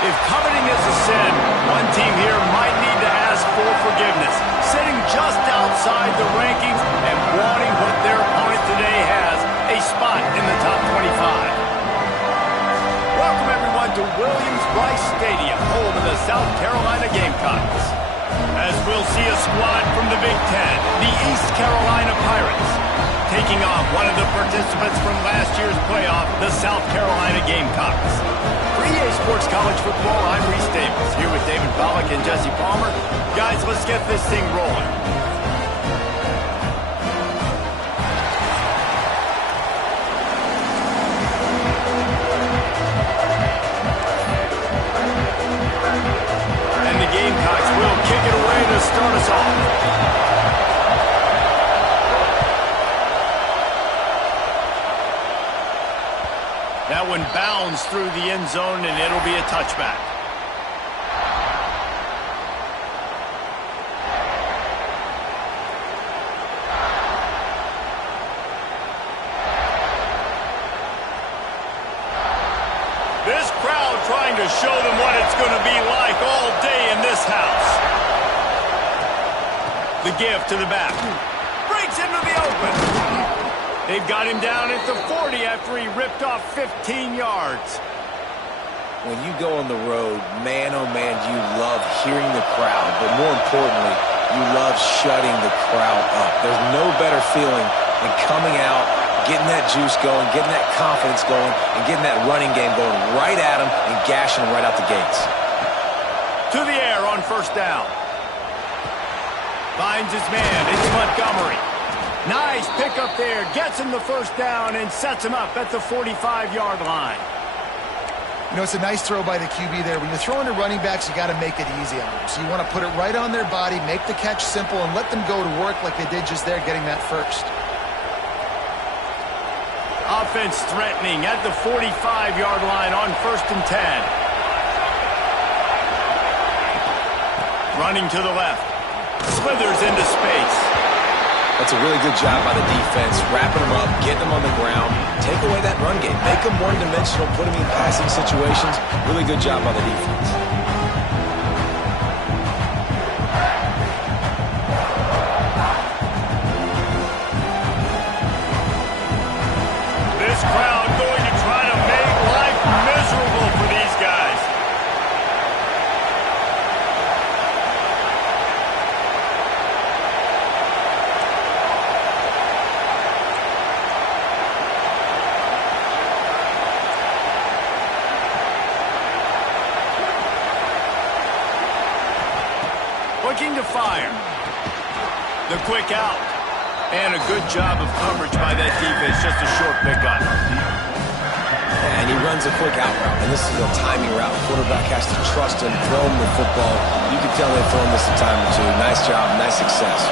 If coveting is a sin, one team here might need to ask for forgiveness, sitting just outside the rankings and wanting what their opponent today has, a spot in the top 25. Welcome, everyone, to Williams-Brice Stadium, home of the South Carolina Gamecocks. As we'll see a squad from the Big Ten, the East Carolina Pirates, taking on one of the participants from last year's playoff, the South Carolina Gamecocks. For EA Sports College Football, I'm Reese Davis, here with David Pollack and Jesse Palmer. Guys, let's get this thing rolling. And the Gamecocks will kick it away to start us off. That one bounds through the end zone, and it'll be a touchback. This crowd trying to show them what it's going to be like all day in this house. The give to the back. Breaks into the open. They've got him down at the 40 after he ripped off 15 yards. When you go on the road, man, oh man, you love hearing the crowd. But more importantly, you love shutting the crowd up. There's no better feeling than coming out, getting that juice going, getting that confidence going, and getting that running game going right at them and gashing them right out the gates. To the air on first down. Finds his man. It's Montgomery. Nice pickup there. Gets him the first down and sets him up at the 45-yard line. You know, it's a nice throw by the QB there. When you're throwing to running backs, you got to make it easy on them. So you want to put it right on their body, make the catch simple, and let them go to work like they did just there, getting that first. Offense threatening at the 45-yard line on first and 10. Running to the left. Slithers into space. That's a really good job by the defense, wrapping them up, getting them on the ground. Take away that run game. Make them one-dimensional, put them in passing situations. Really good job by the defense. This crowd going to try to make life miserable for these guys. Looking to fire. The quick out. And a good job of coverage by that defense. Just a short pickup. And he runs a quick out route. And this is a timing route. The quarterback has to trust him, throw him the football. You can tell they've thrown this a time or two. Nice job, nice success.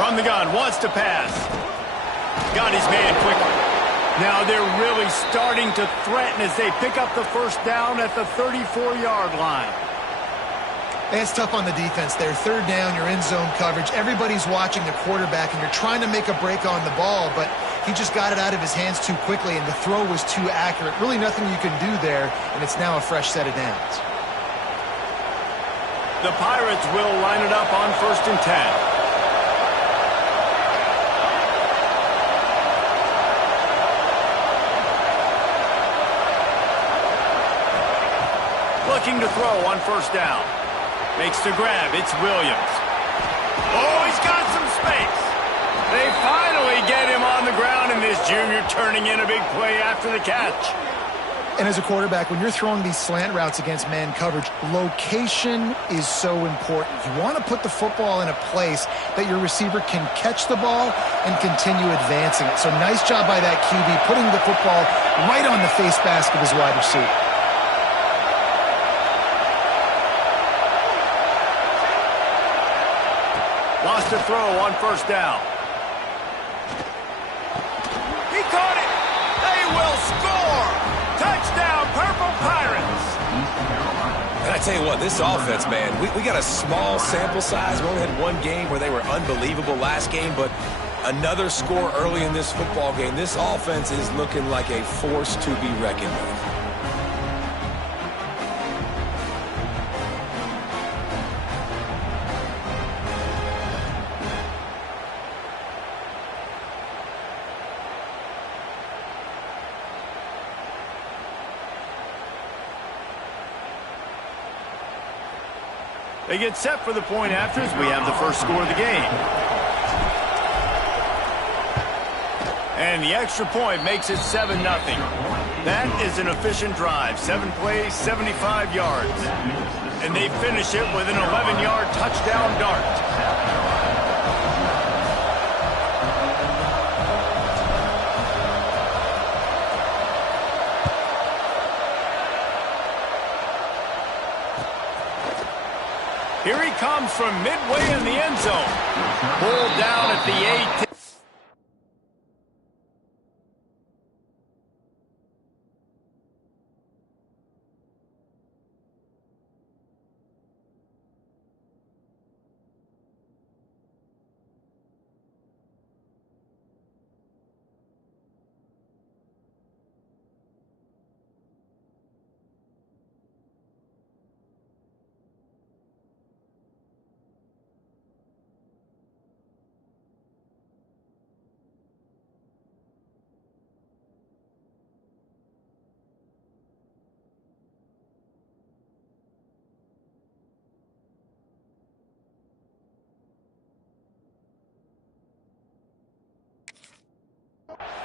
From the gun, wants to pass. Got his man quickly. Now they're really starting to threaten as they pick up the first down at the 34-yard line. It's tough on the defense there. Third down, you're in zone coverage. Everybody's watching the quarterback, and you're trying to make a break on the ball, but he just got it out of his hands too quickly, and the throw was too accurate. Really nothing you can do there, and it's now a fresh set of downs. The Pirates will line it up on first and 10. Looking to throw on first down. Makes the grab. It's Williams. Oh, he's got some space. They finally get him on the ground, and this junior turning in a big play after the catch. And as a quarterback, when you're throwing these slant routes against man coverage, location is so important. You want to put the football in a place that your receiver can catch the ball and continue advancing it. So nice job by that QB, putting the football right on the face mask of his wide receiver. Lost a throw on first down. He caught it. They will score. Touchdown, Purple Pirates. And I tell you what, this offense, man, we got a small sample size. We only had one game where they were unbelievable last game, but another score early in this football game. This offense is looking like a force to be reckoned with. They get set for the point after as we have the first score of the game. And the extra point makes it 7-0. That is an efficient drive. 7 plays, 75 yards. And they finish it with an 11-yard touchdown dart. Here he comes from midway in the end zone. Pulled down at the 8.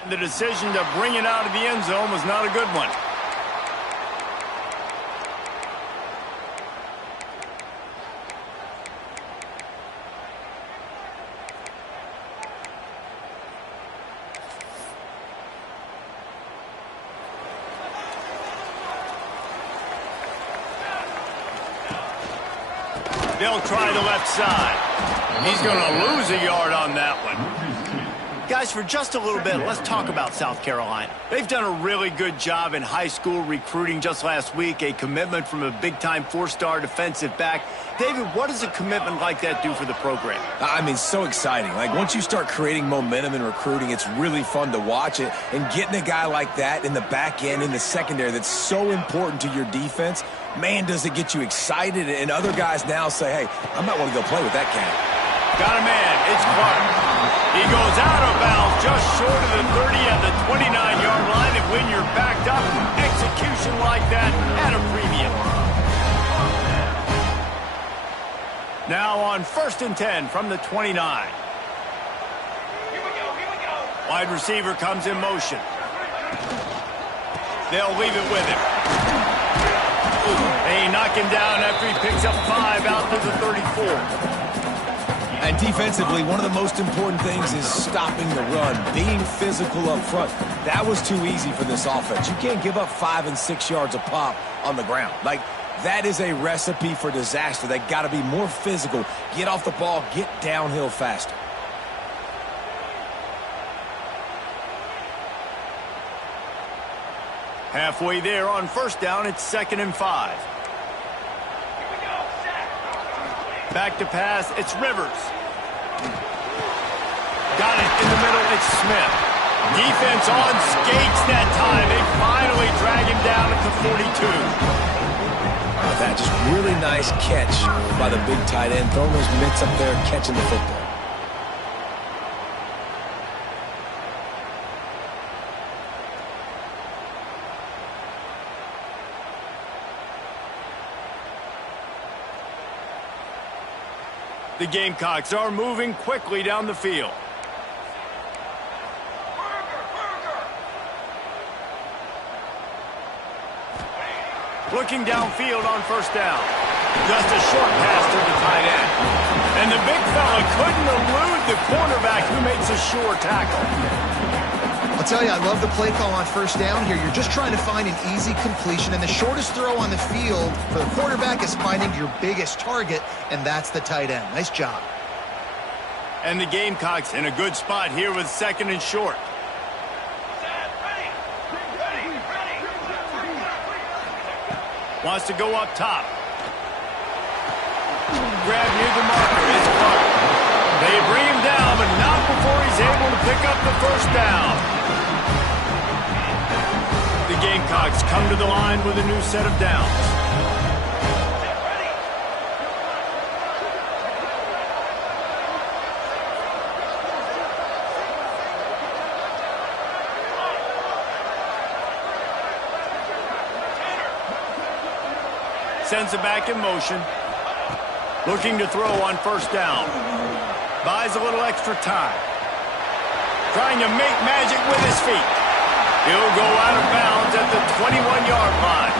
The decision to bring it out of the end zone was not a good one. They'll try the left side. He's going to lose a yard on that one. Guys, for just a little bit, let's talk about South Carolina. They've done a really good job in high school recruiting just last week, a commitment from a big-time 4-star defensive back. David, what does a commitment like that do for the program? I mean, so exciting. Like, once you start creating momentum in recruiting, it's really fun to watch it. And getting a guy like that in the back end, in the secondary, that's so important to your defense, man, does it get you excited. And other guys now say, hey, I might want to go play with that cat. Got a man. It's Clark. He goes out of bounds just short of the 30 at the 29-yard line. And when you're backed up, execution like that at a premium. Now on 1st and 10 from the 29. Here we go. Wide receiver comes in motion. They'll leave it with him. They knock him down after he picks up 5 out to the 34. And defensively, one of the most important things is stopping the run, being physical up front. That was too easy for this offense. You can't give up 5 and 6 yards a pop on the ground. Like, that is a recipe for disaster. They got to be more physical, get off the ball, get downhill faster. Halfway there on 1st down, it's 2nd and 5. Back to pass, it's Rivers. Got it in the middle, it's Smith. Defense on skates that time. They finally drag him down at the 42. That just really nice catch by the big tight end. Throwing those mitts up there, catching the football. The Gamecocks are moving quickly down the field. Looking downfield on 1st down. Just a short pass to the tight end. And the big fella couldn't elude the cornerback who makes a sure tackle. I'll tell you, I love the play call on 1st down here. You're just trying to find an easy completion, and the shortest throw on the field for the quarterback is finding your biggest target, and that's the tight end. Nice job. And the Gamecocks in a good spot here with 2nd and short. Wants to go up top. Grab near the marker is Clark. They bring him down, but not before he's able to pick up the 1st down. The Gamecocks come to the line with a new set of downs. Sends it back in motion. Looking to throw on first down. Buys a little extra time. Trying to make magic with his feet. He'll go out of bounds at the 21-yard line.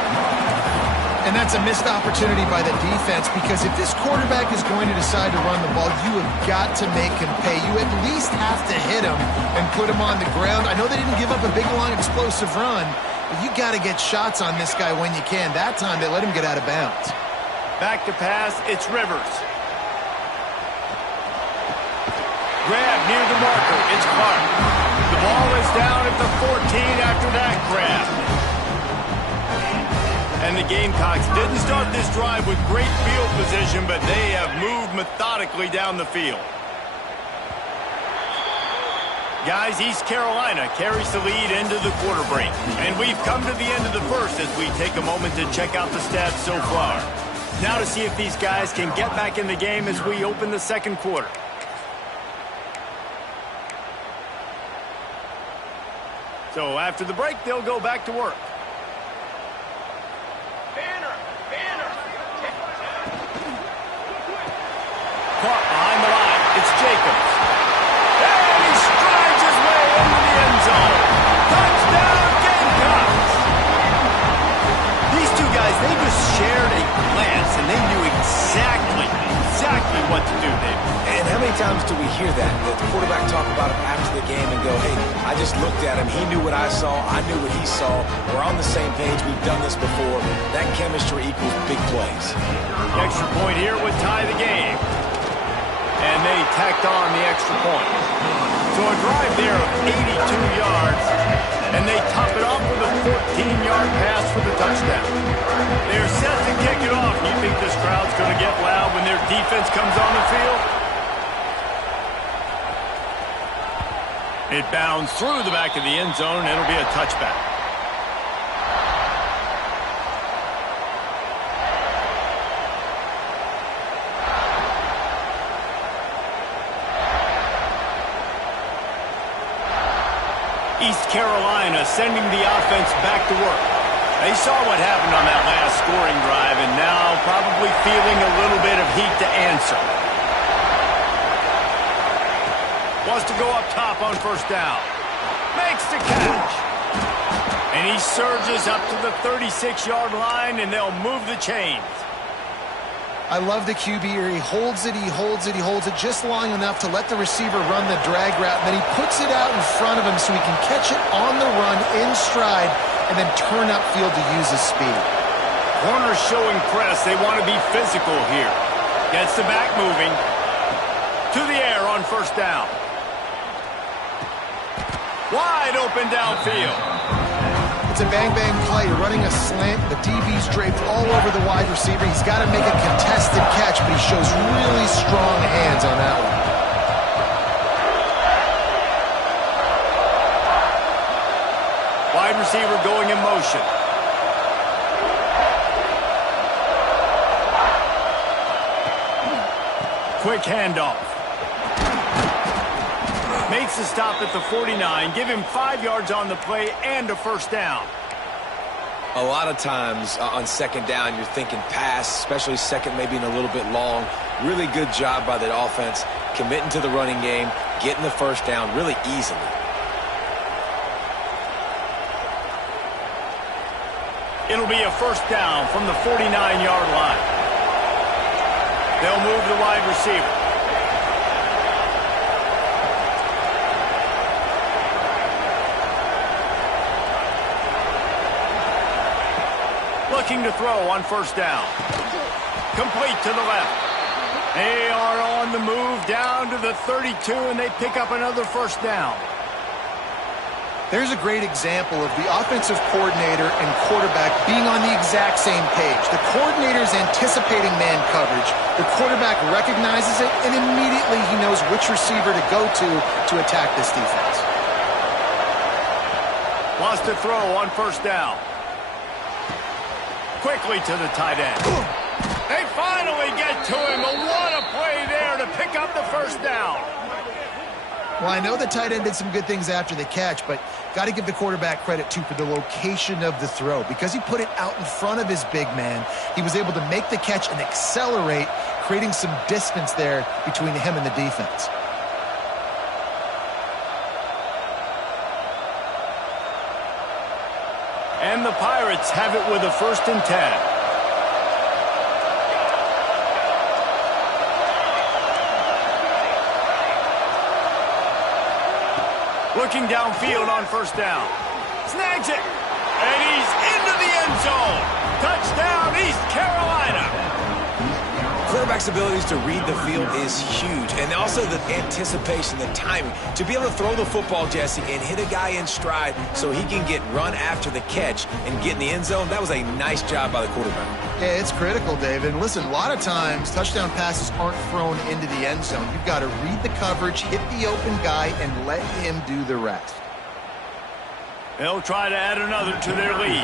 And that's a missed opportunity by the defense, because if this quarterback is going to decide to run the ball, you have got to make him pay. You at least have to hit him and put him on the ground. I know they didn't give up a big, long, explosive run, but you got to get shots on this guy when you can. That time they let him get out of bounds. Back to pass, it's Rivers. Grab near the marker, it's Clark. The ball is down at the 14 after that grab. And the Gamecocks didn't start this drive with great field position, but they have moved methodically down the field. Guys, East Carolina carries the lead into the quarter break. And we've come to the end of the first as we take a moment to check out the stats so far. Now to see if these guys can get back in the game as we open the second quarter. So after the break, they'll go back to work. Caught behind the line. It's Jacobs. And he strides his way into the end zone. Touchdown, Gamecocks! These two guys, they just shared a glance, and they knew exactly what to do there. And how many times do we hear that? The quarterback talk about it after the game and go, hey, I just looked at him. He knew what I saw. I knew what he saw. We're on the same page. We've done this before. That chemistry equals big plays. Extra point here would tie the game. And they tacked on the extra point. So a drive there of 82 yards, and they top it off with a 14-yard pass for the touchdown. They're set to kick it off. You think this crowd's going to get loud when their defense comes on the field? It bounds through the back of the end zone, and it'll be a touchback. East Carolina sending the offense back to work. They saw what happened on that last scoring drive, and now probably feeling a little bit of heat to answer. Wants to go up top on first down. Makes the catch. And he surges up to the 36-yard line, and they'll move the chains. I love the QB here. He holds it just long enough to let the receiver run the drag route, and then he puts it out in front of him so he can catch it on the run in stride and then turn upfield to use his speed. Corners showing press. They want to be physical here. Gets the back moving. To the air on first down. Wide open downfield. It's a bang-bang play. You're running a slant. The DB's draped all over the wide receiver. He's got to make a contested catch, but he shows really strong hands on that one. Wide receiver going in motion. Quick handoff. Makes the stop at the 49. Give him 5 yards on the play and a first down. A lot of times on second down, you're thinking pass, especially second maybe in a little bit long. Really good job by the offense, committing to the running game, getting the first down really easily. It'll be a first down from the 49-yard line. They'll move the wide receiver. Looking to throw on first down. Complete to the left. They are on the move down to the 32, and they pick up another first down. There's a great example of the offensive coordinator and quarterback being on the exact same page. The coordinator's anticipating man coverage. The quarterback recognizes it, and immediately he knows which receiver to go to attack this defense. Wants to throw on first down. Quickly to the tight end. They finally get to him. What a play there to pick up the first down. Well, I know the tight end did some good things after the catch, but got to give the quarterback credit, too, for the location of the throw. Because he put it out in front of his big man, he was able to make the catch and accelerate, creating some distance there between him and the defense. And the Pirates have it with a 1st and 10. Looking downfield on 1st down. Snags it. And he's into the end zone. Touchdown, East Carolina. Quarterback's abilities to read the field is huge. And also the anticipation, the timing. To be able to throw the football, Jesse, and hit a guy in stride so he can get run after the catch and get in the end zone, that was a nice job by the quarterback. Yeah, it's critical, David. And listen, a lot of times touchdown passes aren't thrown into the end zone. You've got to read the coverage, hit the open guy, and let him do the rest. They'll try to add another to their lead.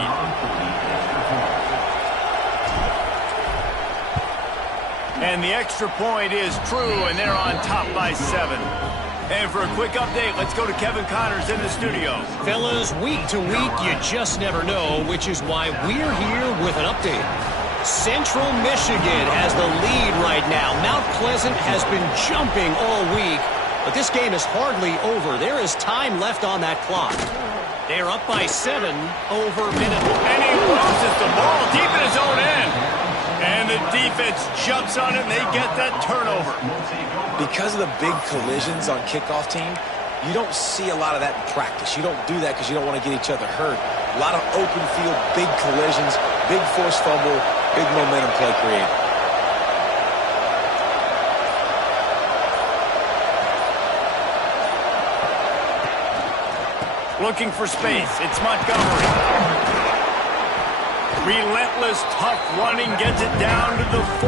And the extra point is true, and they're on top by 7. And for a quick update, let's go to Kevin Connors in the studio. Fellas, week to week, you just never know, which is why we're here with an update. Central Michigan has the lead right now. Mount Pleasant has been jumping all week, but this game is hardly over. There is time left on that clock. They're up by 7 over minute. And he loses the ball deep in his own end. And the defense jumps on it, and they get that turnover. Because of the big collisions on kickoff team, you don't see a lot of that in practice. You don't do that because you don't want to get each other hurt. A lot of open field, big collisions, big forced fumble, big momentum play created. Looking for space. It's Montgomery. Relentless, tough running gets it down to the 4.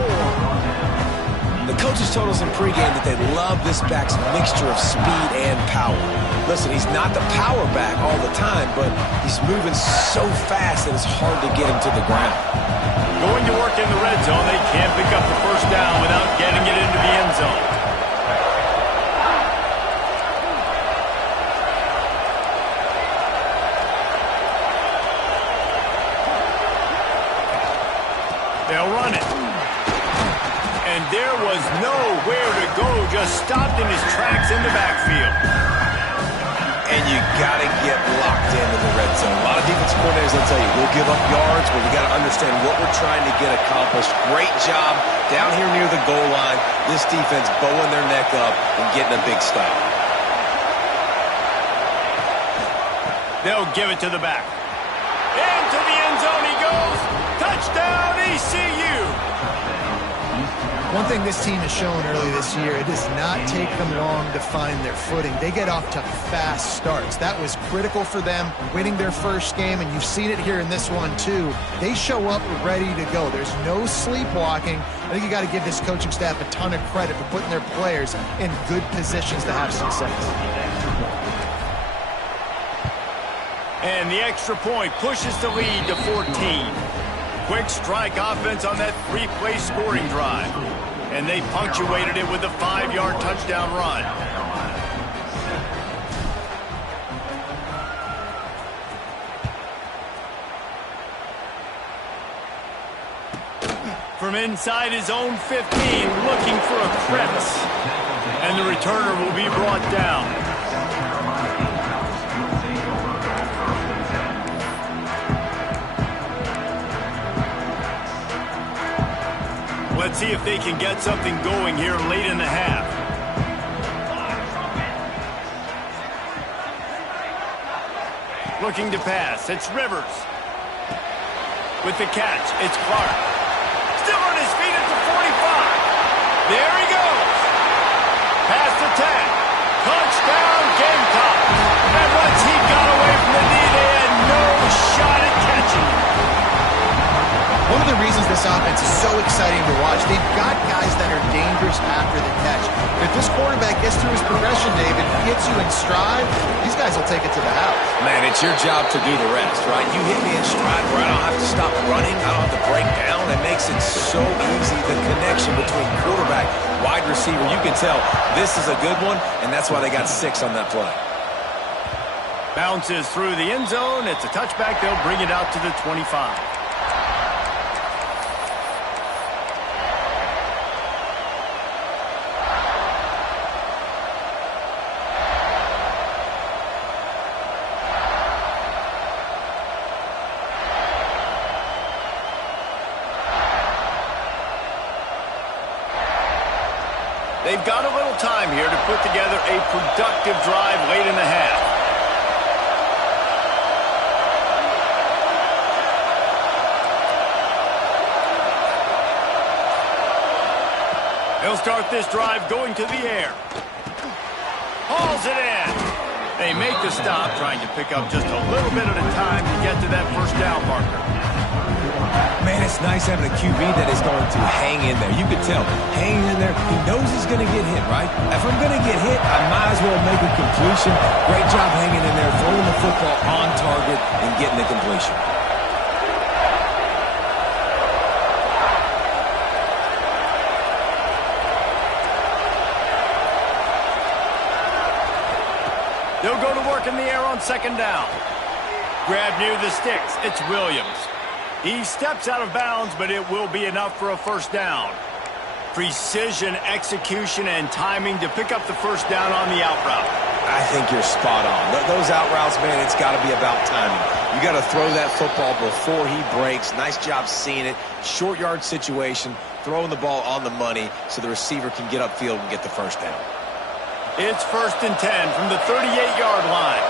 The coaches told us in pregame that they love this back's mixture of speed and power. Listen, he's not the power back all the time, but he's moving so fast that it's hard to get him to the ground. Going to work in the red zone, they can't pick up the 1st down without getting it into the end zone. They'll run it. And there was nowhere to go, just stopped in his tracks in the backfield. And you got to get locked into the red zone. A lot of defensive coordinators will tell you, we'll give up yards, but we got to understand what we're trying to get accomplished. Great job down here near the goal line. This defense bowing their neck up and getting a big stop. They'll give it to the back. Into the end zone he goes. Touchdown, ECU. One thing this team has shown early this year, it does not take them long to find their footing. They get off to fast starts. That was critical for them winning their first game, and you've seen it here in this one too. They show up ready to go. There's no sleepwalking. I think you got to give this coaching staff a ton of credit for putting their players in good positions to have success. And the extra point pushes the lead to 14. Quick strike offense on that 3-play scoring drive. And they punctuated it with a 5-yard touchdown run. From inside his own 15, looking for a crevice. And the returner will be brought down. Let's see if they can get something going here late in the half. Looking to pass. It's Rivers. With the catch, it's Clark. Still on his feet at the 45. There he goes. Past the 10. Touchdown, Gamecock. And once he got away from the knee, they had no shot at catching him. One of the reasons this offense is so exciting to watch, they've got guys that are dangerous after the catch. If this quarterback gets through his progression, David, gets you in stride, these guys will take it to the house. Man, it's your job to do the rest, right? You hit me in stride where I don't have to stop running, I don't have to break down. It makes it so easy, the connection between quarterback, wide receiver. You can tell this is a good one, and that's why they got 6 on that play. Bounces through the end zone. It's a touchback. They'll bring it out to the 25. They've got a little time here to put together a productive drive late in the half. They'll start this drive going to the air. Hauls it in. They make the stop, trying to pick up just a little bit at a time to get to that first down marker. Man, it's nice having a QB that is going to hang in there. You can tell, hanging in there, he knows he's going to get hit, right? If I'm going to get hit, I might as well make a completion. Great job hanging in there, throwing the football on target and getting the completion. They'll go to work in the air on second down. Grab near the sticks. It's Williams. He steps out of bounds, but it will be enough for a first down. Precision, execution, and timing to pick up the first down on the out route. I think you're spot on. Those out routes, man, it's got to be about timing. You got to throw that football before he breaks. Nice job seeing it. Short yard situation, throwing the ball on the money so the receiver can get upfield and get the first down. It's 1st and 10 from the 38-yard line.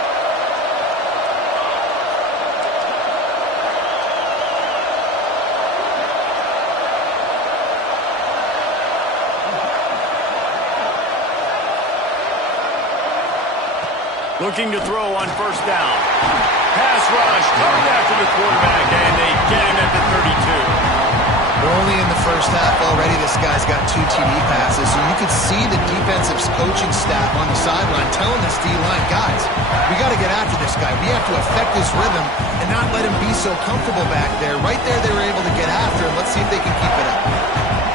Looking to throw on first down. Pass rush, coming after the quarterback, and they get him at the 32. We're only in the first half already. This guy's got 2 TD passes, so you could see the defensive coaching staff on the sideline telling this D-line, guys, we got to get after this guy. We have to affect his rhythm and not let him be so comfortable back there. Right there, they were able to get after him. Let's see if they can keep it up.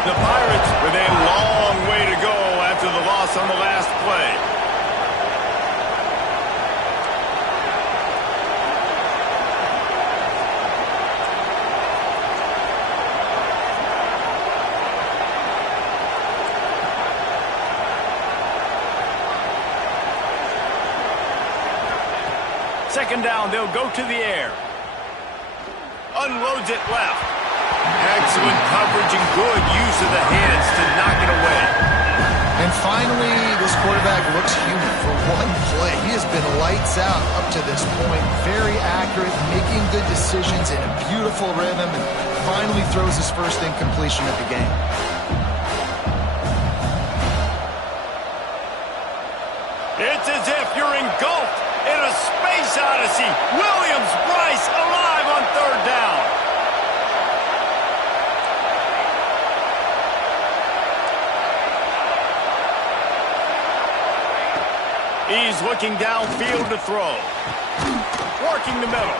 The Pirates with a long way to go after the loss on the last play. Second down, they'll go to the air. Unloads it left. Excellent coverage and good use of the hands to knock it away. And finally, this quarterback looks human for one play. He has been lights out up to this point. Very accurate, making good decisions in a beautiful rhythm, and finally throws his first incompletion of the game. It's as if you're engulfed in a space odyssey. Williams, Bryce alive on third down. He's looking downfield to throw. Working the middle.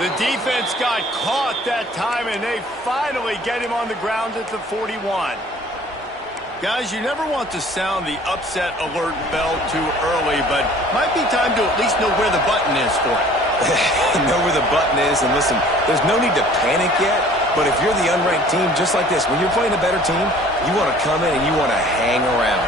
The defense got caught that time, and they finally get him on the ground at the 41. Guys, you never want to sound the upset alert bell too early, but might be time to at least know where the button is for it. Know where the button is, and listen, there's no need to panic yet, but if you're the unranked team, just like this, when you're playing a better team, you want to come in and you want to hang around,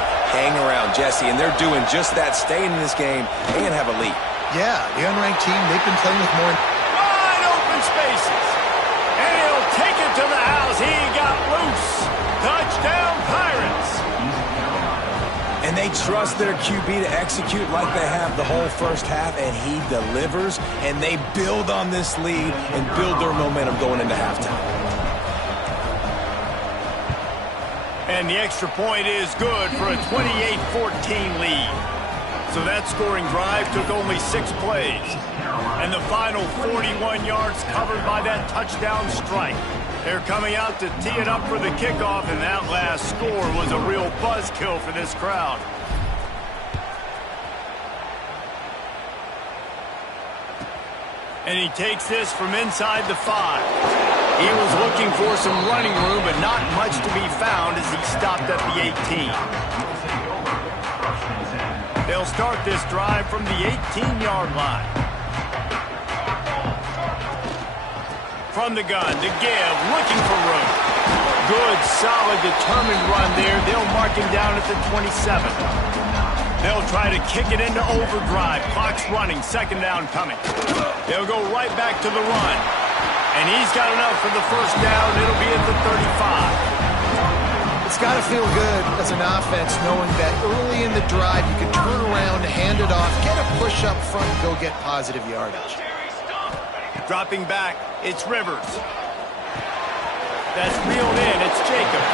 Jesse, and they're doing just that, staying in this game and have a lead. Yeah, the unranked team, they've been playing with more... Wide open spaces, and he'll take it to the house. He got loose. Touchdown, Pirates. And they trust their QB to execute like they have the whole first half, and he delivers, and they build on this lead and build their momentum going into halftime. And the extra point is good for a 28-14 lead. So that scoring drive took only 6 plays. And the final 41 yards covered by that touchdown strike. They're coming out to tee it up for the kickoff, and that last score was a real buzzkill for this crowd. And he takes this from inside the 5. He was looking for some running room, but not much to be found as he stopped at the 18. They'll start this drive from the 18-yard line. From the gun to give, looking for room. Good, solid, determined run there. They'll mark him down at the 27. They'll try to kick it into overdrive. Clock's running, second down coming. They'll go right back to the run. And he's got enough for the first down. It'll be at the 35. It's got to feel good as an offense knowing that early in the drive you can turn around, hand it off, get a push up front, and go get positive yardage. Dropping back, it's Rivers. That's reeled in, it's Jacobs.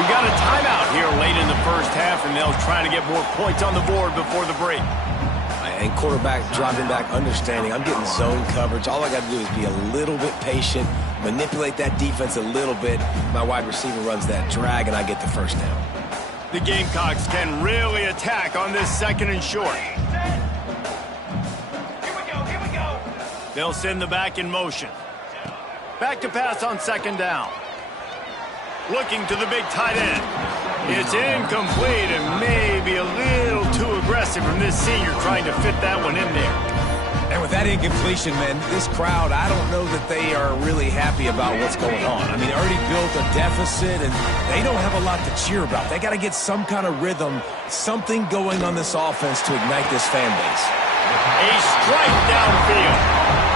We got a timeout here late in the first half, and they'll try to get more points on the board before the break. And quarterback dropping back, understanding I'm getting zone coverage. All I got to do is be a little bit patient, manipulate that defense a little bit. My wide receiver runs that drag, and I get the first down. The Gamecocks can really attack on this second and short. Here we go. They'll send the back in motion. Back to pass on second down. Looking to the big tight end. It's incomplete and maybe a little too aggressive from this senior trying to fit that one in there. And with that incompletion, man, this crowd, I don't know that they are really happy about what's going on. I mean, they already built a deficit, and they don't have a lot to cheer about. They got to get some kind of rhythm, something going on this offense to ignite this fan base. A strike downfield.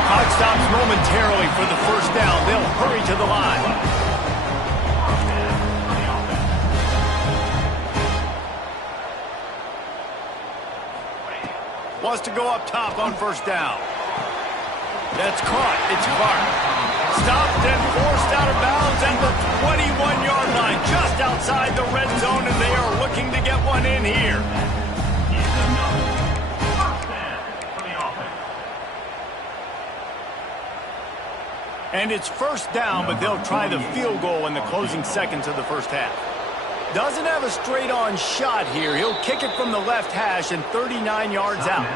Clock stops momentarily for the first down. They'll hurry to the line. Wants to go up top on first down. That's caught. It's Clark. Stopped and forced out of bounds at the 21-yard line, just outside the red zone, and they are looking to get one in here. And it's first down, but they'll try the field goal in the closing seconds of the first half. Doesn't have a straight-on shot here. He'll kick it from the left hash and 39 yards out.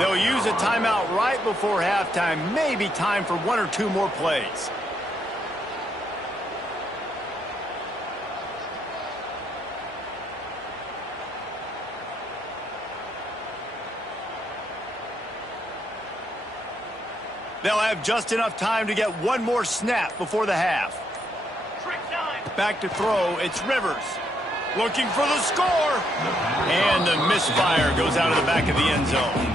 They'll use a timeout right before halftime. Maybe time for one or two more plays. They'll have just enough time to get one more snap before the half. Back to throw, it's Rivers. Looking for the score. And the misfire goes out of the back of the end zone.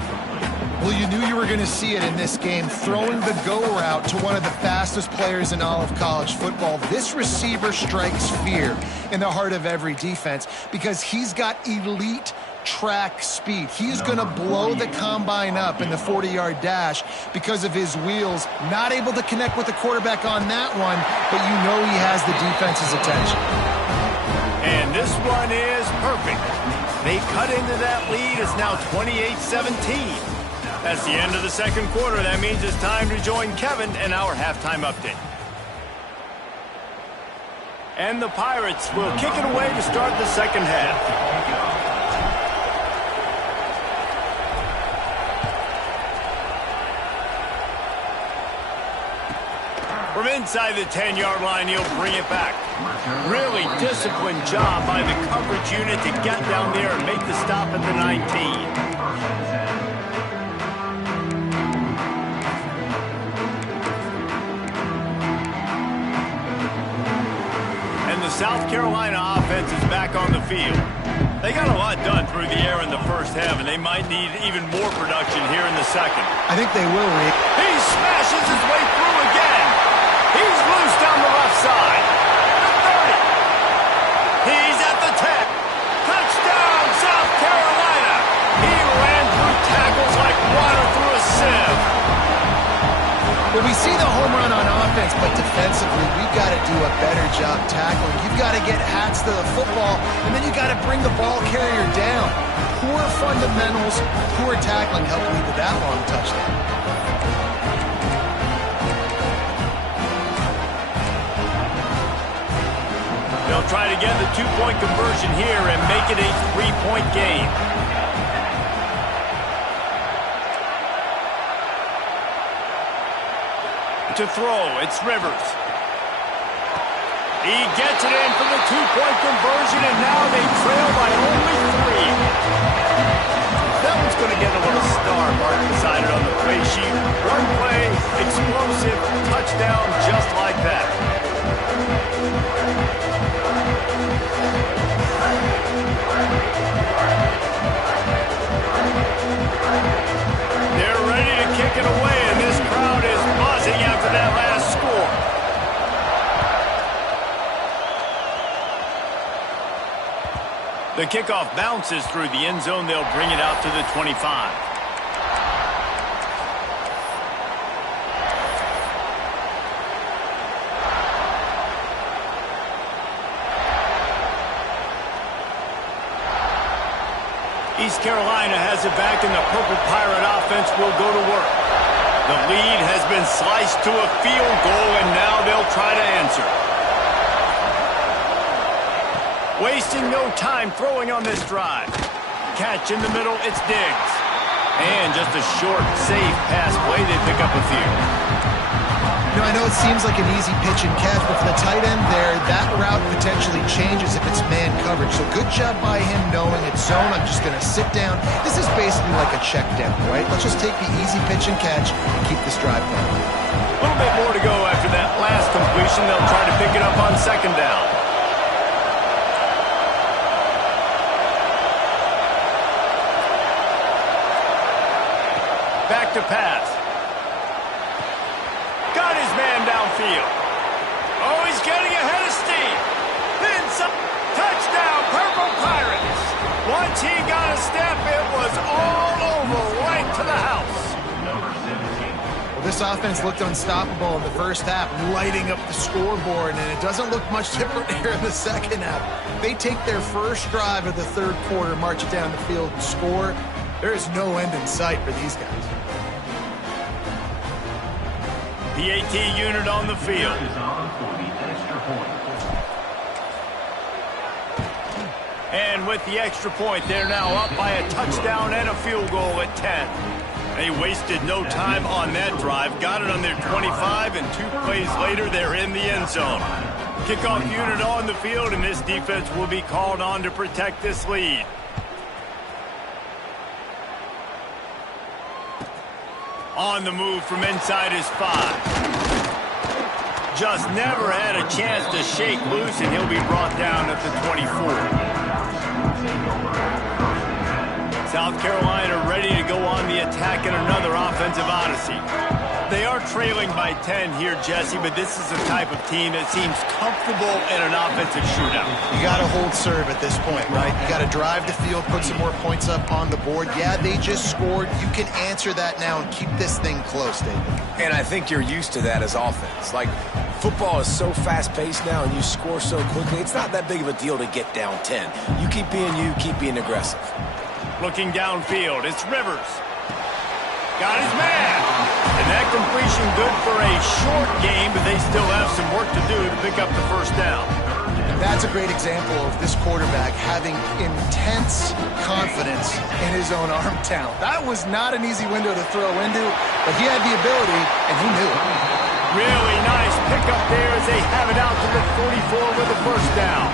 Well, you knew you were going to see it in this game, throwing the go route to one of the fastest players in all of college football. This receiver strikes fear in the heart of every defense because he's got elite track speed. He's going to blow the combine up in the 40-yard dash because of his wheels. Not able to connect with the quarterback on that one, but you know he has the defense's attention. And this one is perfect. They cut into that lead. It's now 28-17. That's the end of the second quarter. That means it's time to join Kevin in our halftime update. And the Pirates will kick it away to start the second half. From inside the 10-yard line, he'll bring it back. Really disciplined job by the coverage unit to get down there and make the stop at the 19. And the South Carolina offense is back on the field. They got a lot done through the air in the first half, and they might need even more production here in the second. I think they will, Rick. He smashes his way through again. He's loose down the left side. The 30. He's at the 10. Touchdown, South Carolina. He ran through tackles like water through a sieve. Well, we see the home run on offense, but defensively, we've got to do a better job tackling. You've got to get hats to the football, and then you got to bring the ball carrier down. Poor fundamentals, poor tackling helped lead to that long touchdown. They'll try to get the two-point conversion here and make it a three-point game. To throw, it's Rivers. He gets it in for the two-point conversion, and now they trail by only 3. That one's going to get a little star mark beside it on the play sheet. One play, explosive, touchdown just like that. They're ready to kick it away, and this crowd is buzzing after that last score. The kickoff bounces through the end zone. They'll bring it out to the 25. East Carolina has it back, and the Purple Pirate offense will go to work. The lead has been sliced to a field goal, and now they'll try to answer. Wasting no time throwing on this drive. Catch in the middle, it's Diggs. And just a short, safe pass play, they pick up a few. You know, I know it seems like an easy pitch and catch, but for the tight end there, that route potentially changes if it's man coverage. So good job by him knowing it's zone. I'm just going to sit down. This is basically like a check down, right? Let's just take the easy pitch and catch and keep this drive going. A little bit more to go after that last completion. They'll try to pick it up on second down. Back to pass. Got his man downfield. Oh, he's getting ahead of steam. Then some. Touchdown, Purple Pirates. Once he got a step, it was all over, right to the house. Well, this offense looked unstoppable in the first half, lighting up the scoreboard, and it doesn't look much different here in the second half. They take their first drive of the third quarter, march it down the field, and score. There is no end in sight for these guys. PAT unit on the field. And with the extra point, they're now up by a touchdown and a field goal at 10. They wasted no time on that drive. Got it on their 25, and 2 plays later, they're in the end zone. Kickoff unit on the field, and this defense will be called on to protect this lead. On the move from inside his 5. Just never had a chance to shake loose, and he'll be brought down at the 24. South Carolina ready to go on the attack in another offensive odyssey. They are trailing by 10 here, Jesse, but this is the type of team that seems comfortable in an offensive shootout. You got to hold serve at this point, right? You got to drive the field, put some more points up on the board. Yeah, they just scored. You can answer that now and keep this thing close, David. And I think you're used to that as offense. Like, football is so fast-paced now and you score so quickly, it's not that big of a deal to get down 10. You keep being aggressive. Looking downfield, it's Rivers. Got his man. And that completion good for a short game, but they still have some work to do to pick up the first down. That's a great example of this quarterback having intense confidence in his own arm talent. That was not an easy window to throw into, but he had the ability, and he knew it. Really nice pickup there as they have it out to the 44 with a first down.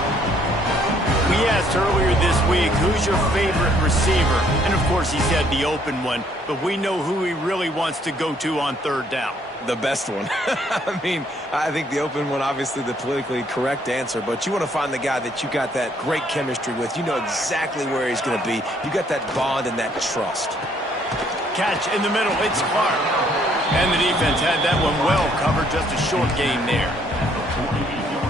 We asked earlier this week, who's your favorite receiver? And, of course, he said the open one, but we know who he really wants to go to on third down. The best one. I mean, I think the open one, obviously the politically correct answer, but you want to find the guy that you got that great chemistry with. You know exactly where he's going to be. You got that bond and that trust. Catch in the middle, it's Clark. And the defense had that one well covered, just a short gain there.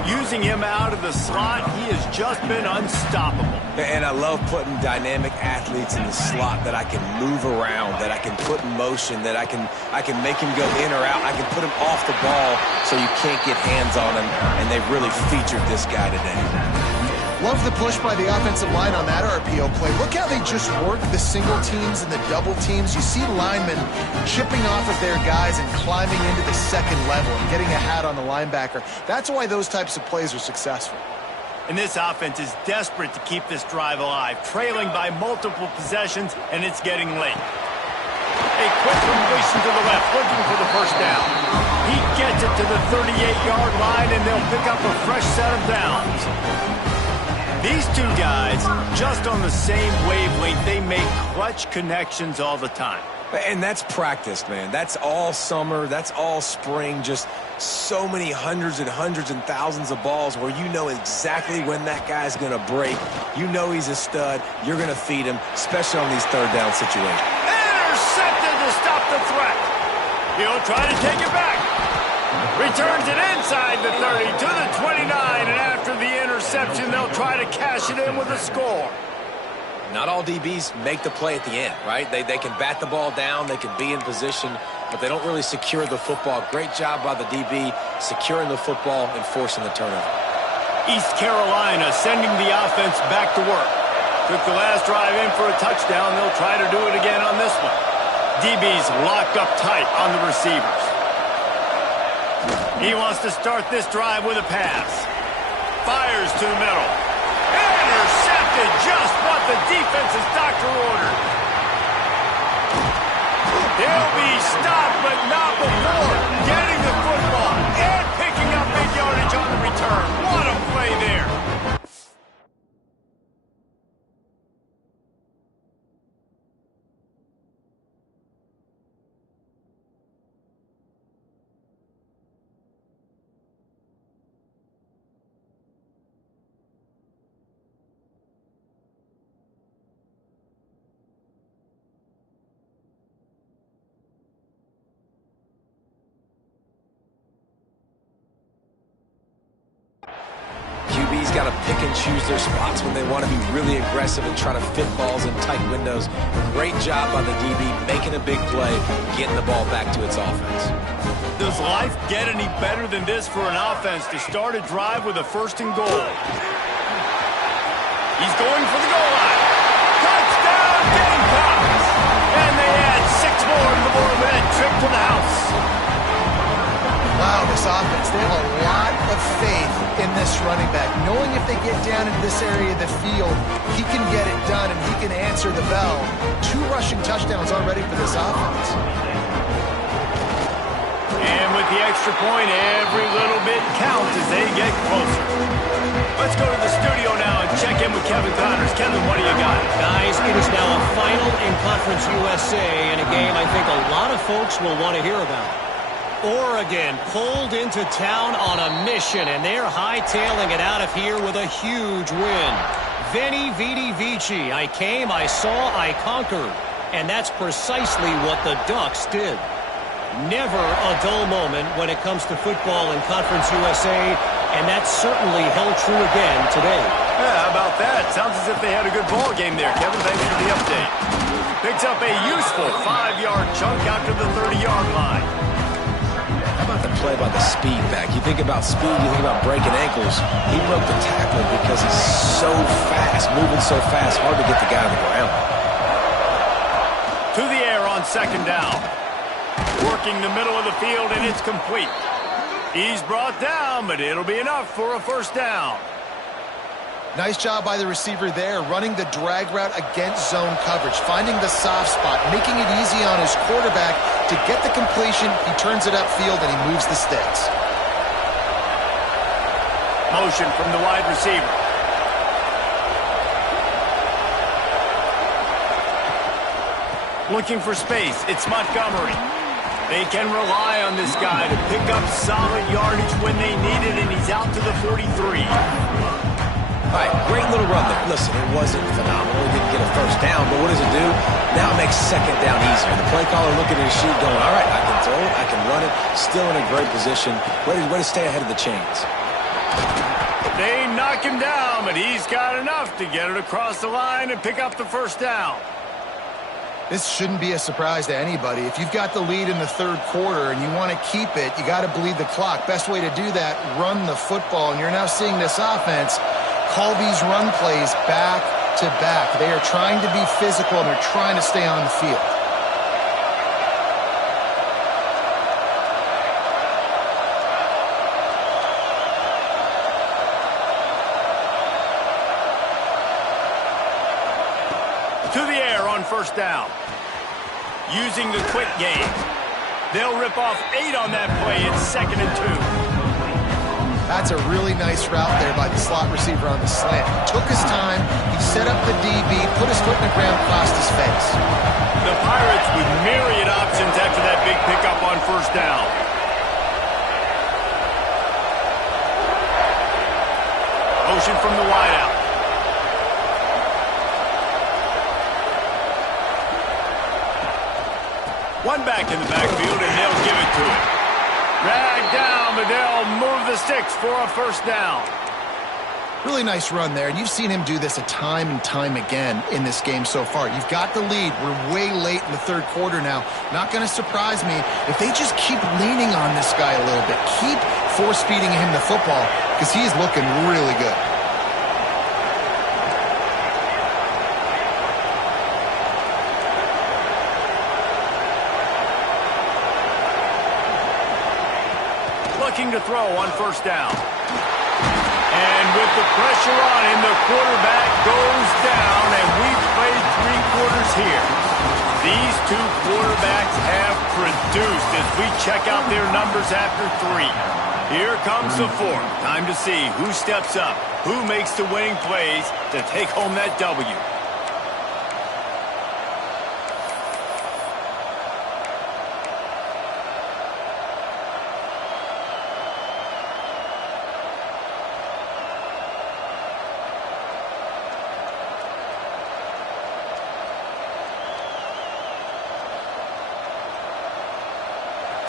Using him out of the slot, he has just been unstoppable. And I love putting dynamic athletes in the slot that I can move around, that I can put in motion, that I can make him go in or out. I can put him off the ball so you can't get hands on him, and they've really featured this guy today. Love the push by the offensive line on that RPO play. Look how they just work the single teams and the double teams. You see linemen chipping off of their guys and climbing into the second level and getting a hat on the linebacker. That's why those types of plays are successful. And this offense is desperate to keep this drive alive, trailing by multiple possessions, and it's getting late. A quick completion to the left, looking for the first down. He gets it to the 38-yard line, and they'll pick up a fresh set of downs. These two guys, just on the same wavelength, they make clutch connections all the time. And that's practice, man. That's all summer. That's all spring. Just so many hundreds and thousands of balls where you know exactly when that guy's going to break. You know he's a stud. You're going to feed him, especially on these third down situations. Intercepted to stop the threat. He'll try to take it back. Returns it inside the 30 to the 29, and after the interception, interception. They'll try to cash it in with a score. Not all DBs make the play at the end, right? They can bat the ball down, they can be in position, but they don't really secure the football. Great job by the DB securing the football and forcing the turnover. East Carolina sending the offense back to work. Took the last drive in for a touchdown. They'll try to do it again on this one. DB's locked up tight on the receivers. He wants to start this drive with a pass. Fires to the middle. Intercepted, just what the defense's doctor ordered. He'll be stopped, but not before getting the football and picking up big yardage on the return. What a play there. QB's got to pick and choose their spots when they want to be really aggressive and try to fit balls in tight windows. Great job by the DB making a big play, getting the ball back to its offense. Does life get any better than this for an offense to start a drive with a 1st and goal? He's going for the goal line. Touchdown, Gamecocks! And they add 6 more to the board with that trip to the house. Wow, this offense, they have a lot of faith in this running back, knowing if they get down into this area of the field, he can get it done and he can answer the bell. 2 rushing touchdowns already for this offense. And with the extra point, every little bit counts as they get closer. Let's go to the studio now and check in with Kevin Connors. Kevin, what do you got? Guys, it is now a final in Conference USA in a game I think a lot of folks will want to hear about. Oregon pulled into town on a mission, and they're hightailing it out of here with a huge win. Veni, Vidi, Vici. I came, I saw, I conquered. And that's precisely what the Ducks did. Never a dull moment when it comes to football in Conference USA, and that certainly held true again today. Yeah, how about that? Sounds as if they had a good ball game there. Kevin, thanks for the update. Picks up a useful 5-yard chunk out to the 30-yard line. How about the play by the speed back? You think about speed, you think about breaking ankles. He broke the tackle because he's so fast, moving so fast, hard to get the guy on the ground. To the air on 2nd down. Working the middle of the field, and it's complete. He's brought down, but it'll be enough for a 1st down. Nice job by the receiver there, running the drag route against zone coverage, finding the soft spot, making it easy on his quarterback to get the completion. He turns it upfield, and he moves the sticks. Motion from the wide receiver. Looking for space. It's Montgomery. They can rely on this guy to pick up solid yardage when they need it, and he's out to the 43. All right, great little run there. Listen, it wasn't phenomenal. He didn't get a 1st down, but what does it do? Now it makes 2nd down easier. The play caller looking at his sheet going, all right, I can throw it, I can run it, still in a great position. Way to stay ahead of the chains. They knock him down, but he's got enough to get it across the line and pick up the 1st down. This shouldn't be a surprise to anybody. If you've got the lead in the 3rd quarter and you want to keep it, you got to bleed the clock. Best way to do that, run the football. And you're now seeing this offense call these run plays back to back. They are trying to be physical, and they're trying to stay on the field. To the air on 1st down. Using the quick game. They'll rip off 8 on that play. It's 2nd and 2. That's a really nice route there by the slot receiver on the slant. He took his time, he set up the DB, put his foot in the ground, crossed his face. The Pirates with myriad options after that big pickup on 1st down. Motion from the wideout. One back in the backfield, and they'll give it to him. Dragged down, but they'll move the sticks for a 1st down. Really nice run there, and you've seen him do this a time and time again in this game so far. You've got the lead. We're way late in the third quarter now. Not going to surprise me if they just keep leaning on this guy a little bit. Keep force-feeding him the football because he's looking really good. Looking to throw on first down. And with the pressure on him, the quarterback goes down, and we've played 3 quarters here. These 2 quarterbacks have produced as we check out their numbers after 3. Here comes the 4th. Time to see who steps up, who makes the winning plays to take home that W.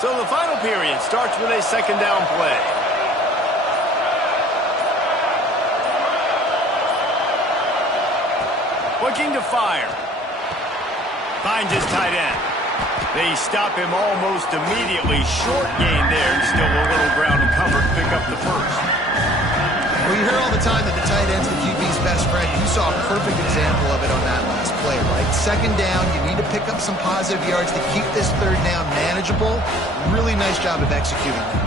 So the final period starts with a second down play. Looking to fire. Finds his tight end. They stop him almost immediately. Short gain there. Still a little ground to cover to pick up the first. Well, you hear all the time that the tight end's the QB's best friend. You saw a perfect example of it on that last play, right? Second down, you need to pick up some positive yards to keep this third down manageable. Really nice job of executing that.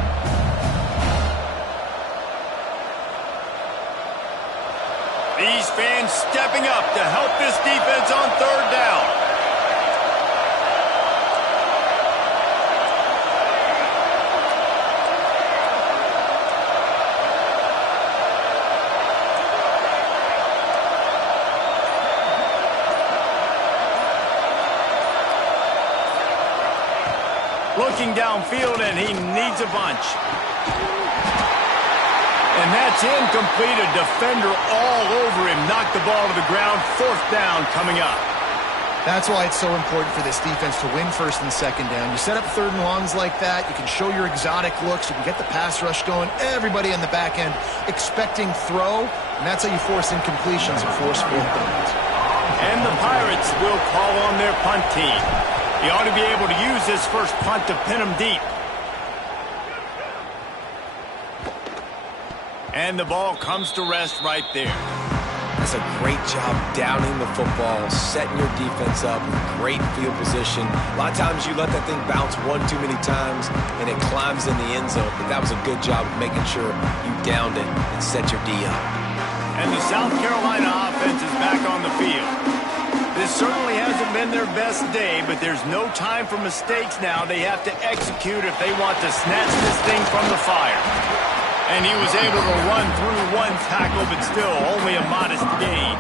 These fans stepping up to help this defense on third down. Looking downfield, and he needs a bunch. And that's incomplete. A defender all over him. Knocked the ball to the ground. 4th down coming up. That's why it's so important for this defense to win first and second down. You set up third and longs like that. You can show your exotic looks. You can get the pass rush going. Everybody on the back end expecting throw. And that's how you force incompletions and force 4th downs. And the Pirates will call on their punt team. He ought to be able to use this first punt to pin him deep. And the ball comes to rest right there. That's a great job downing the football, setting your defense up, great field position. A lot of times you let that thing bounce one too many times and it climbs in the end zone. But that was a good job of making sure you downed it and set your D up. And the South Carolina offense is back on the field. This certainly hasn't been their best day, but there's no time for mistakes now. They have to execute if they want to snatch this thing from the fire. And he was able to run through 1 tackle, but still only a modest gain.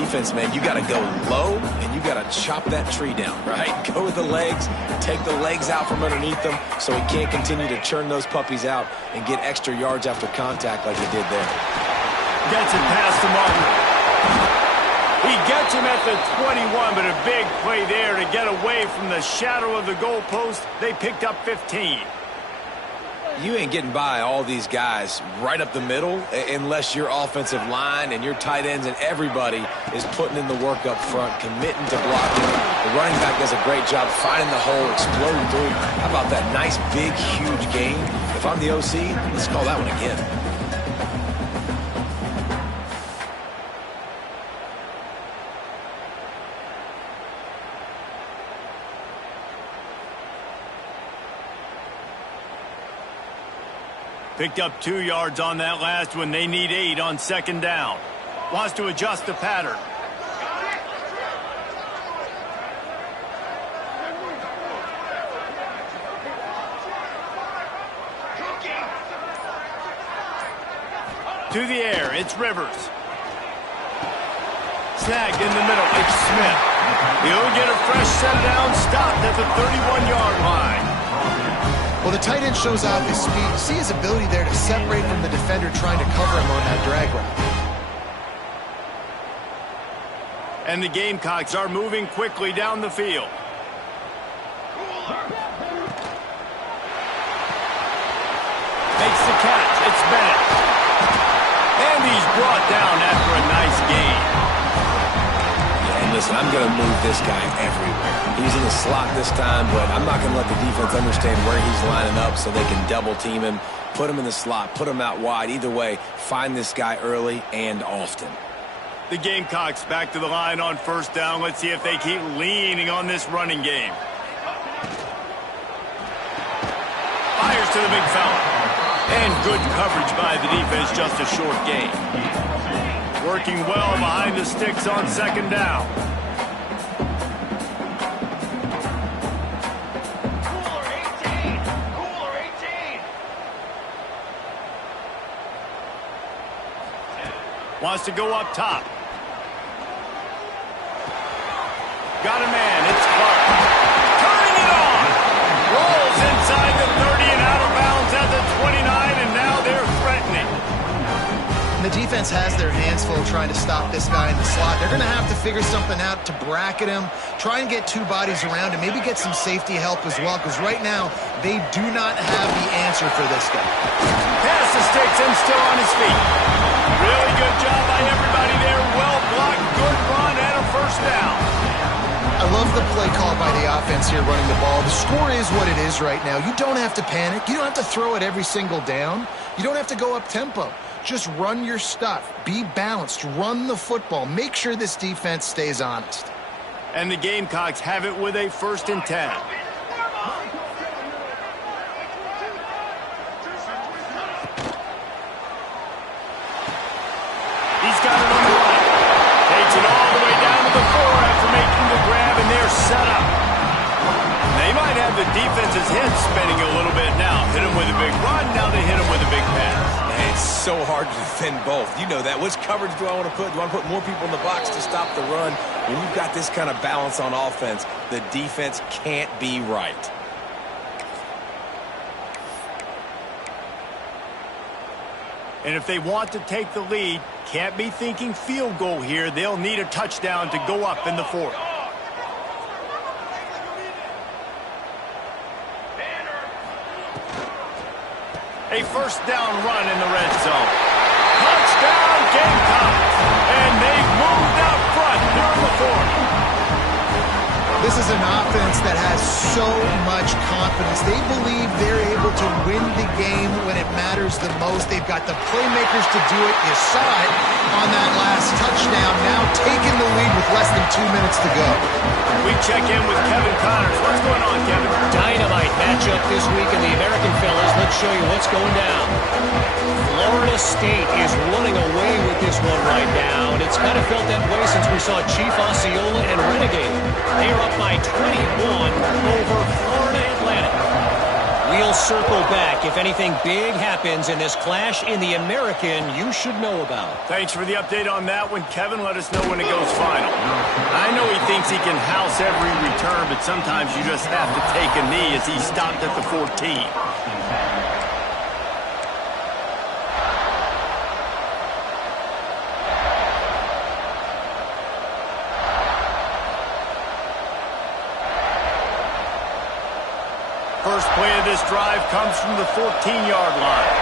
Defense, man, you got to go low, and you got to chop that tree down, right? Go with the legs, take the legs out from underneath them so he can't continue to churn those puppies out and get extra yards after contact like he did there. Gets it past the Martin. He gets him at the 21, but a big play there to get away from the shadow of the goalpost. They picked up 15. You ain't getting by all these guys right up the middle unless your offensive line and your tight ends and everybody is putting in the work up front, committing to blocking. The running back does a great job finding the hole, exploding through. How about that nice, big, huge gain? If I'm the OC, let's call that one again. Picked up 2 yards on that last one. They need 8 on second down. Wants to adjust the pattern. To the air, it's Rivers. Snagged in the middle, it's Smith. He'll get a fresh set down, stopped at the 31-yard line. Well, the tight end shows off his speed. You see his ability there to separate from the defender trying to cover him on that drag route. And the Gamecocks are moving quickly down the field. Makes the catch. It's Bennett. brought down after a nice gain. Yeah, and listen, I'm going to move this guy everywhere. He's in the slot this time, but I'm not going to let the defense understand where he's lining up so they can double team him, put him in the slot, put him out wide. Either way, find this guy early and often. The Gamecocks back to the line on first down. Let's see if they keep leaning on this running game. Fires to the big fella. And good coverage by the defense, just a short gain. Working well behind the sticks on second down. Cooler 18. Wants to go up top. Got a man. It's Clark. Turning it on. Rolls inside the 30 and out of bounds at the 29, and now they're threatening. The defense has their hands full trying to stop this guy in the slot. They're going to have to figure something out to bracket him, try and get two bodies around him, maybe get some safety help as well, because right now they do not have the answer for this guy. Pass the sticks and still on his feet. Really good job by everybody there. Well blocked, good run, and a first down. I love the play call by the offense here running the ball. The score is what it is right now. You don't have to panic. You don't have to throw it every single down. You don't have to go up tempo. Just run your stuff. Be balanced. Run the football. Make sure this defense stays honest. And the Gamecocks have it with a 1st and 10. He's got it on the right. Takes it all the way down to the 4 after making the grab, and they're set up. They might have the defense's head spinning a little bit now. Hit him with a big run, now they hit him with a big pass. Man, it's so hard to defend both. You know that. Which coverage do I want to put? Do I want to put more people in the box to stop the run? When you've got this kind of balance on offense, the defense can't be right. And if they want to take the lead, can't be thinking field goal here. They'll need a touchdown to go up in the 4th. A first down run in the red zone. Touchdown, Gamecocks! And they've moved out front during the 4th. This is an offense that has so much confidence. They believe they're able to win the game when it matters the most. They've got the playmakers to do it. You saw it on that last touchdown. Now taking the lead with less than 2 minutes to go. We check in with Kevin Connors. What's going on, Kevin? Dynamite matchup this week in the American, fellas. Let's show you what's going down. Florida State is running away with this one right now, and it's kind of felt that way since we saw Chief Osceola and Renegade. They are up by 21 over Florida Atlantic. We'll circle back if anything big happens in this clash in the American you should know about. Thanks for the update on that one, Kevin. Let us know when it goes final. I know he thinks he can house every return, but sometimes you just have to take a knee as he stopped at the 14. First play of this drive comes from the 14-yard line.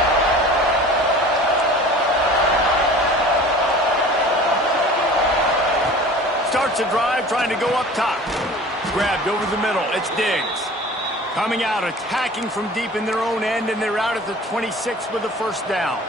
Starts a drive trying to go up top. Grabbed over the middle. It's Diggs. Coming out, attacking from deep in their own end, and they're out at the 26 with a first down.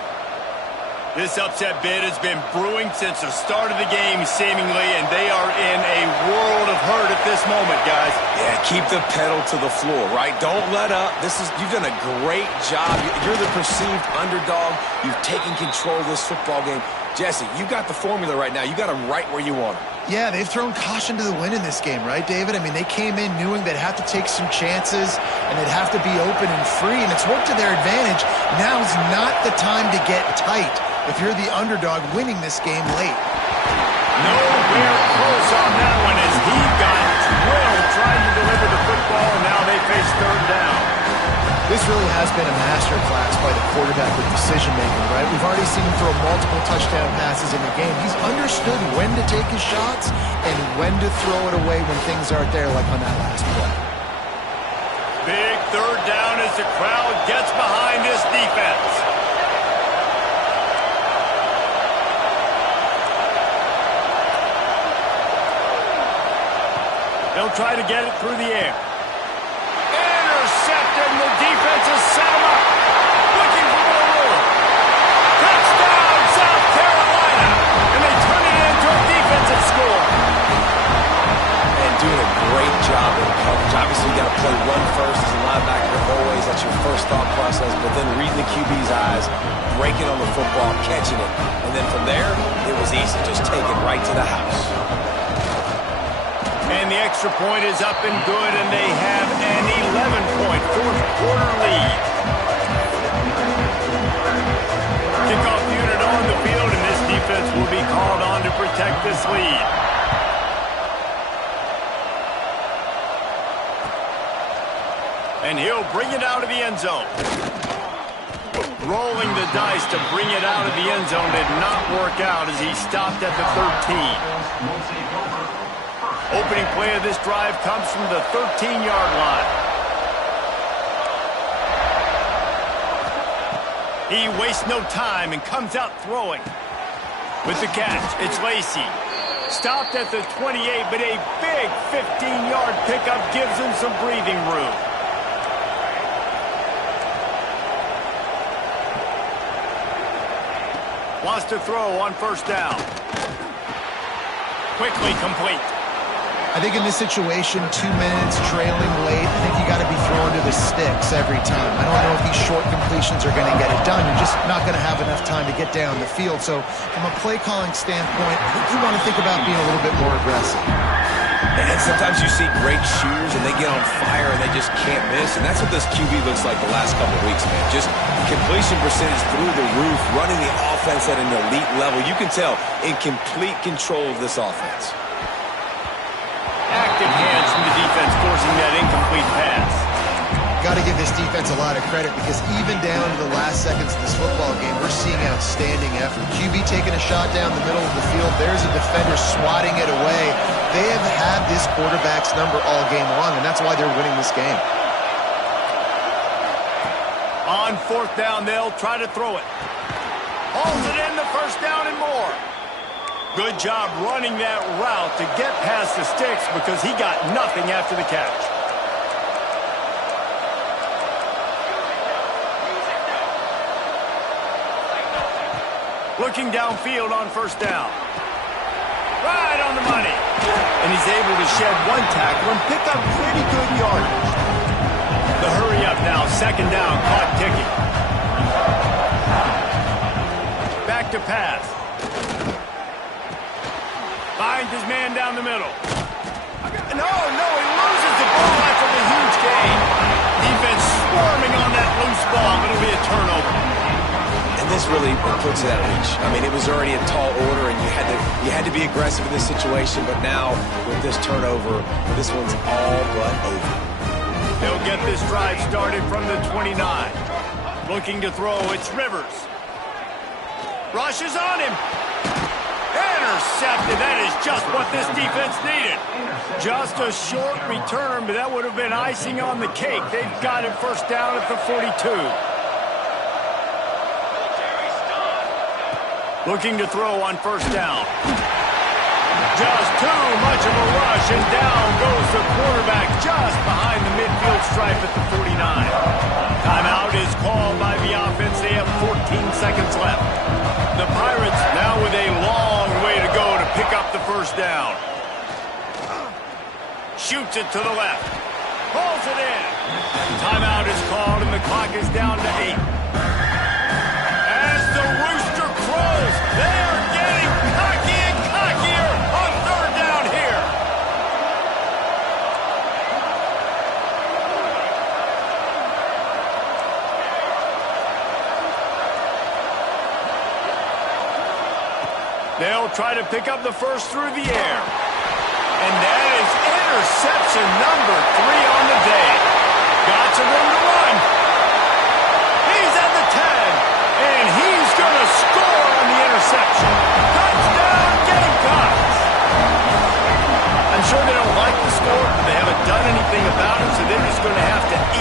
This upset bid has been brewing since the start of the game, seemingly, and they are in a world of hurt at this moment, guys. Yeah, keep the pedal to the floor, right? Don't let up. You've done a great job. You're the perceived underdog. You've taken control of this football game. Jesse, you got the formula right now. You got them right where you want them. Yeah, they've thrown caution to the wind in this game, right, David? I mean, they came in knowing they'd have to take some chances and they'd have to be open and free, and it's worked to their advantage. Now's not the time to get tight if you're the underdog winning this game late. Nowhere close on that one as he got drilled trying to deliver the football, and now they face third down. This really has been a masterclass by the quarterback with decision-making, right? We've already seen him throw multiple touchdown passes in the game. He's understood when to take his shots and when to throw it away when things aren't there, like on that last play. Big third down as the crowd gets behind this defense. They'll try to get it through the air. Intercepted, and the defense has set him up. Looking for more room. Touchdown, South Carolina. And they turn it into a defensive score. And doing a great job in coverage. Obviously, you got to play run first as a linebacker always. That's your first thought process. But then reading the QB's eyes, breaking on the football, catching it. And then from there, it was easy. Just take it right to the house. And the extra point is up and good, and they have an 11-point fourth-quarter lead. Kickoff unit on the field, and this defense will be called on to protect this lead. And he'll bring it out of the end zone. Rolling the dice to bring it out of the end zone did not work out as he stopped at the 13. Opening play of this drive comes from the 13-yard line. He wastes no time and comes out throwing. With the catch, it's Lacy. Stopped at the 28, but a big 15-yard pickup gives him some breathing room. Wants to throw on first down. Quickly complete. I think in this situation, 2 minutes, trailing late, I think you got to be throwing to the sticks every time. I don't know if these short completions are going to get it done. You're just not going to have enough time to get down the field. So from a play calling standpoint, I think you want to think about being a little bit more aggressive. And sometimes you see great shooters and they get on fire and they just can't miss. And that's what this QB looks like the last couple of weeks, man. Just completion percentage through the roof, running the offense at an elite level. You can tell in complete control of this offense. Active hands from the defense forcing that incomplete pass. Got to give this defense a lot of credit because even down to the last seconds of this football game, we're seeing outstanding effort. QB taking a shot down the middle of the field. There's a defender swatting it away. They have had this quarterback's number all game long, and that's why they're winning this game. On fourth down, they'll try to throw it. Holds it in the first down and more. Good job running that route to get past the sticks because he got nothing after the catch. Looking downfield on first down. Right on the money. And he's able to shed one tackle and pick up pretty good yardage. The hurry up now, second down, clock ticking. Back to pass. Finds his man down the middle. No, he loses the ball after the huge gain. Defense swarming on that loose ball. It'll be a turnover. And this really puts it at reach. I mean, it was already a tall order, and you had to be aggressive in this situation. But now, with this turnover, this one's all but over. They'll get this drive started from the 29. Looking to throw, it's Rivers. Rushes on him. Intercepted. That is just what this defense needed. Just a short return, but that would have been icing on the cake. They've got it first down at the 42. Looking to throw on first down. Just too much of a rush, and down goes the quarterback just behind the midfield stripe at the 49. Timeout is called by the offense. They have 14 seconds left. The Pirates now with a long way to go to pick up the first down. Shoots it to the left. Pulls it in. Timeout is called, and the clock is down to 8. As the rooster crows, they are getting cocky and cockier on third down here. They'll try to pick up the first through the air. And that is interception number 3 on the day. Got some room to